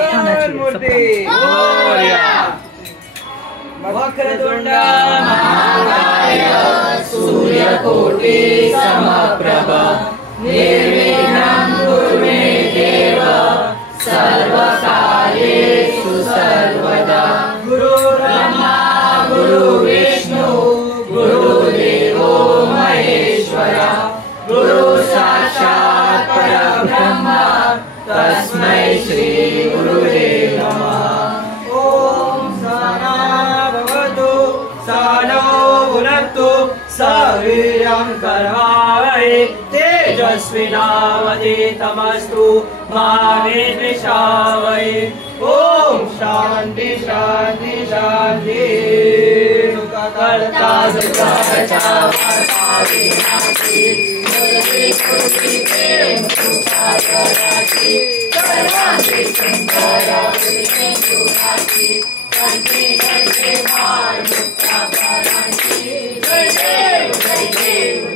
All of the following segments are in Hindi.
मूर्ति वक्रतुंड महाकाय सूर्यकोटि समप्रभ निर्विघ्नं कुरु मे देव सर्वकार्येषु सर्वदा। गुरु ब्रह्मा गुरु विष्णु गुरुदेवो महेश्वरा गुरु साक्षात् परब्रह्म तस्मै श्री गुरुवे नमः। ओम सहना भवतु सहनौ भुनक्तु सवीर्यं करवावहै तेजस्विनावधीतमस्तु मा विद्विषावहै। ओम शांति शांति शांति। कर्ता दुर्गा कर्ता विनाशी गुरुवे गुरुवे प्रेम सुखागराची सर्वांगी सुंदरा गुरुवे सुखाची कंठी कंठी मार मुक्ता परांची। जय देव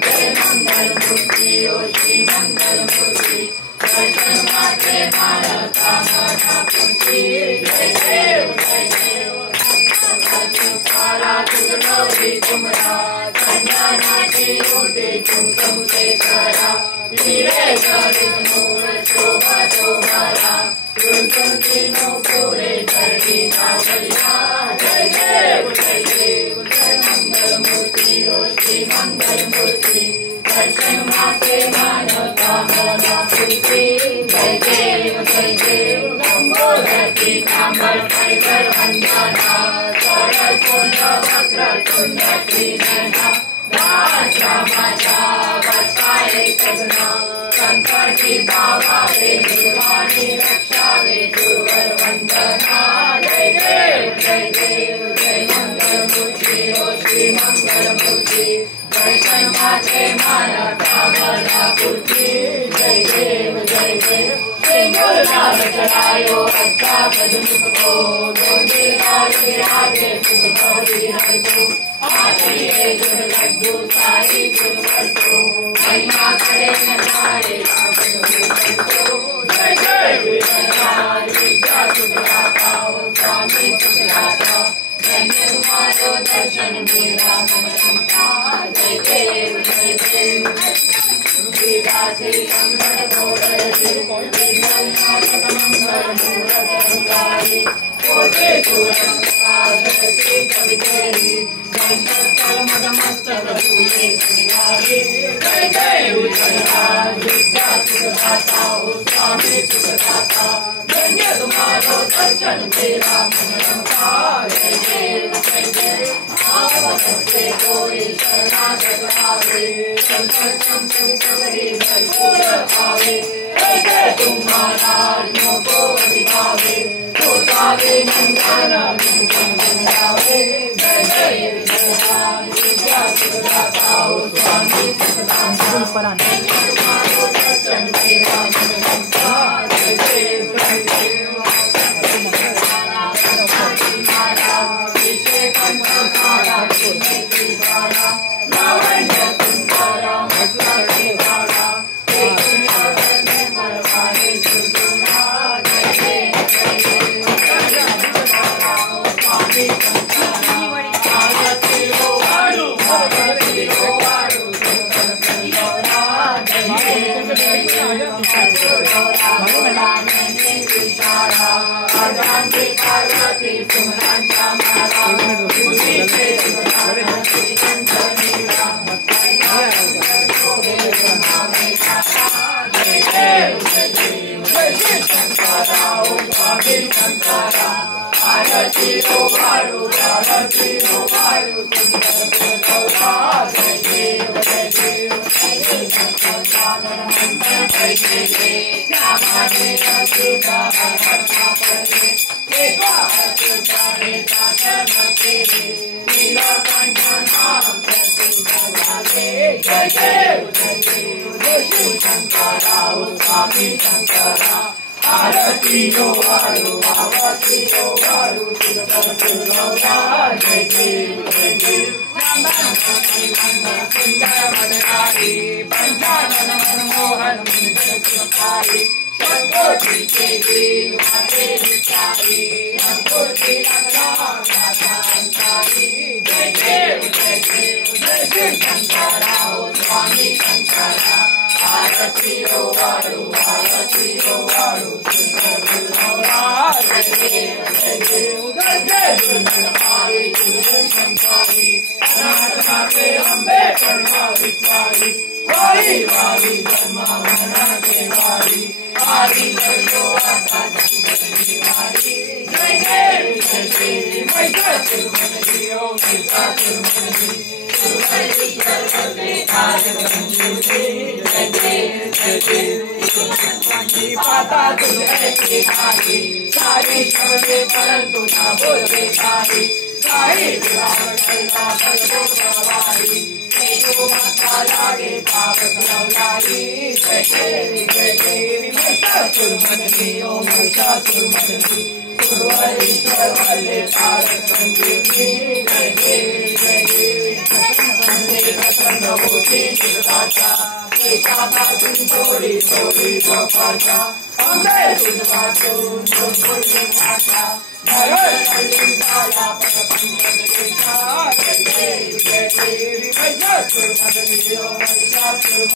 जय मंगल मूर्ति ओ श्री मंगल मूर्ति दर्शन मात्रे मानवता मना पूर्ति। जय देव सारा तुझी कुमरा संजानाची मोठे कुंकुमते करा हीरे गणित मूळ शोभा शोभारा कुंकुमतीनो पुरे धरणी नावल्या। जय देव जय मंगल मूर्ति ओ श्री मंगल मूर्ति दर्शन माते मानवता मना पूर्ति। जय देव लंबोदर पीतांबर पैदल वंदना सरलकुंड वक्रतुंड त्रिनयना राजा माता वत्साय सगुना संकटी बावारे निर्वाणी रक्षावे गुरुवर वंदना। जय देव जय मंगल मूर्ति ओ श्री मंगल मूर्ति दर्शन माते मानवता मना पूर्ति। जय देव सिंगल नाम चढ़ायो अच्छा भजन को गोंदे लागे आगे सुख गौरी हर को आदि गुण लड्डू साई गुरुवर को महिमा करे नारे जय जय विद्या सुखदाता स्वामी सुखदाता धन्य तुम्हारो दर्शन मेरा मन रमता। जय देव विदासी कंगन गोबर मंगल मूरत अंगारी कोटे तुरंत काजती कवितेरी संकल मद मस्तक भूले सिंगारी। जय जय विद्या सुखदाता हो स्वामी सुखदाता धन्य तुम्हारो दर्शन मेरा मन रमता। जय देव आवते कोई शरणागत आवे संकट संकरी भरपूर आवे। जय तुम्हारा को अधिकावे तो सावे मंगल मंगलावे। जय जय विद्या सुखदाता हो स्वामी सुखदाता तुम्हारो दर्शन मेरा मन रमता। जय देव पंचानन मनमोहन सारी शब्दे परंतु न बोलते काही काही करता परवारी जो माता लागे पावक लवलारी जय देवी महिषासुरमर्दिनी ओम महिषासुरमर्दिनी सुरवरीश्वर वल्ले तारक संजीवनी जय देवी प्रसन्नभूति निराशा पासून चोरी चोरी गोपाचा अम्बे तुझपासून बोलबोलली भाषा धरण लिंगाला पटपंचदेशा जय देवी महिषासुरमर्दिनी ओम महिषासुरमर्दिनी